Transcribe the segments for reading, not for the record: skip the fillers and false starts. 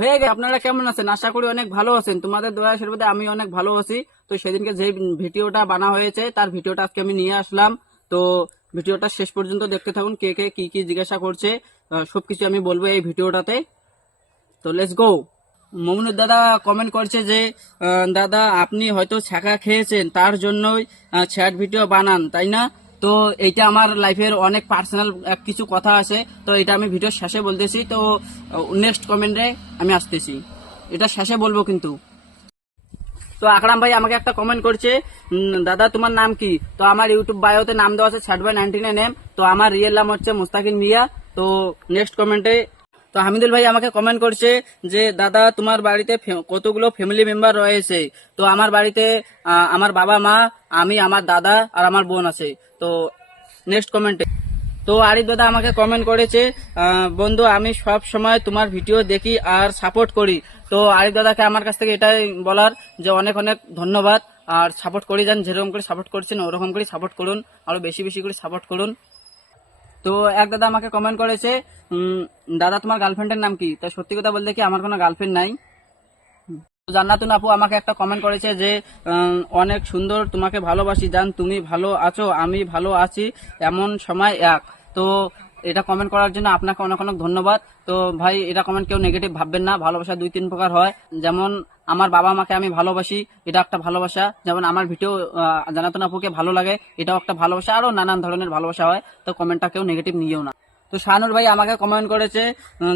হয়ে গেছে। আপনারা কেমন আছেন? আশা করি অনেক ভালো আছেন। তোমাদের দয়া আশীর্বাদে আমি অনেক ভালো আছি। তো সেদিনকে যে ভিডিওটা বানা হয়েছে তার ভিডিওটা আজকে আমি নিয়ে আসলাম। তো ভিডিওটা শেষ পর্যন্ত দেখতে থাকুন, কে কে কি কি জিজ্ঞাসা করছে সবকিছু আমি বলবো এই ভিডিওটাতে। তো লেটস গো। মমিনুর দাদা কমেন্ট করছে যে দাদা আপনি হয়তো ছ্যাঁকা খেয়েছেন তার জন্যই ছ্যাট ভিডিও বানান, তাই না? তো এইটা আমার লাইফের অনেক পার্সোনাল কিছু কথা আছে, তো এটা আমি ভিডিওর শেষে বলতেছি। তো নেক্সট কমেন্টে আমি আসতেছি, এটা শেষে বলবো কিন্তু। তো আকরাম ভাই আমাকে একটা কমেন্ট করছে, দাদা তোমার নাম কি? তো আমার ইউটিউব বায়োতে নাম দেওয়া আছে SatBoy99M। তো আমার রিয়েল নাম হচ্ছে মুস্তাকিম মিয়া। তো নেক্সট কমেন্টে তো হামিদুল ভাই আমাকে কমেন্ট করছে যে দাদা তোমার বাড়িতে কতগুলো ফ্যামিলি মেম্বার রয়েছে? তো আমার বাড়িতে আমার বাবা মা, আমি, আমার দাদা আর আমার বোন আছে। তো নেক্সট কমেন্টে তো আরিফ দাদা আমাকে কমেন্ট করেছে, বন্ধু আমি সব সময় তোমার ভিডিও দেখি আর সাপোর্ট করি। তো আরিফ দাদাকে আমার কাছ থেকে এটাই বলার যে অনেক অনেক ধন্যবাদ। আর সাপোর্ট করে যান, যেরকম করে সাপোর্ট করছেন ওরকম করে সাপোর্ট করুন, আরো বেশি বেশি করে সাপোর্ট করুন। তো এক দাদা আমাকে কমেন্ট করেছে, দাদা তোমার গার্লফ্রেন্ডের নাম কি? তো সত্যি কথা বলতে কি আমার কোনো গার্লফ্রেন্ড নাই। জান্নাতুন আপু আমাকে একটা কমেন্ট করেছে যে অনেক সুন্দর, তোমাকে ভালোবাসি জান, তুমি ভালো আছো, আমি ভালো আছি, এমন সময় এক। তো এটা কমেন্ট করার জন্য আপনাকে অনেক অনেক ধন্যবাদ। তো ভাই এটা কমেন্ট কেউ নেগেটিভ ভাববেন না, ভালোবাসা দুই তিন প্রকার হয়। যেমন আমার বাবা মাকে আমি ভালোবাসি, এটা একটা ভালোবাসা। যেমন আমার ভিডিও জান্নাতুন আপুকে ভালো লাগে, এটাও একটা ভালোবাসা। আরো নানান ধরনের ভালোবাসা হয়। তো কমেন্টটা কেউ নেগেটিভ নিয়েও না। তো শাহানুর ভাই আমাকে কমেন্ট করেছে,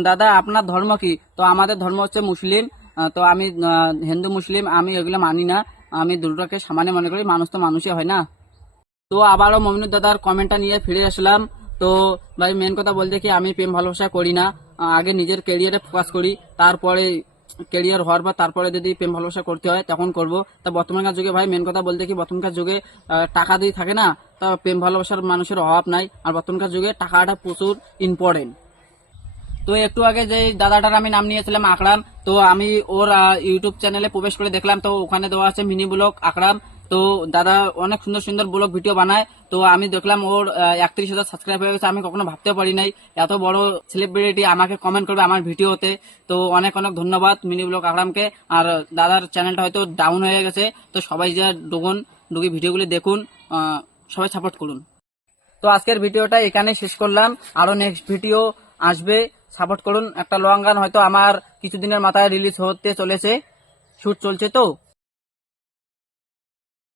দাদা আপনার ধর্ম কি? তো আমাদের ধর্ম হচ্ছে মুসলিম। তো আমি হিন্দু মুসলিম আমি এগুলো মানি না, আমি দুটোকে সমানে মনে করি, মানুষ তো মানুষই হয় না। তো আবারও মমিনুর দাদার কমেন্টটা নিয়ে ফিরে আসলাম। তো ভাই মেন কথা বলতে কি আমি প্রেম ভালোবাসা করি না, আগে নিজের ক্যারিয়ারে ফোকাস করি, তারপরে ক্যারিয়ার হওয়ার পর তারপরে যদি প্রেম ভালোবাসা করতে হয় তখন করব। তা বর্তমানকার যুগে ভাই মেন কথা বলতে কি বর্তমানকার যুগে টাকা দিয়ে থাকে না, তা প্রেম ভালোবাসার মানুষের অভাব নাই। আর বর্তমানকার যুগে টাকাটা প্রচুর ইম্পর্টেন্ট। তো একটু আগে যে দাদাটার আমি নাম নিয়েছিলাম আকরাম, তো আমি ওর ইউটিউব চ্যানেলে প্রবেশ করে দেখলাম, তো ওখানে দেওয়া আছে মিনি ব্লগ আকরাম। তো দাদা অনেক সুন্দর সুন্দর ব্লগ ভিডিও বানায়। তো আমি দেখলাম ওর 31,000 সাবস্ক্রাইব হয়ে গেছে। আমি কখনো ভাবতেও পারি নাই এত বড় সেলিব্রিটি আমাকে কমেন্ট করবে আমার ভিডিওতে। তো অনেক অনেক ধন্যবাদ মিনি ব্লগ আকরামকে। আর দাদার চ্যানেলটা হয়তো ডাউন হয়ে গেছে, তো সবাই যা ঢুকে ভিডিওগুলি দেখুন, সবাই সাপোর্ট করুন। তো আজকের ভিডিওটা এখানে শেষ করলাম, আরো নেক্সট ভিডিও আসবে, সাপোর্ট করুন। একটা লং গান হয়তো আমার কিছুদিনের মাথায় রিলিজ হতে চলেছে, শুট চলছে তো।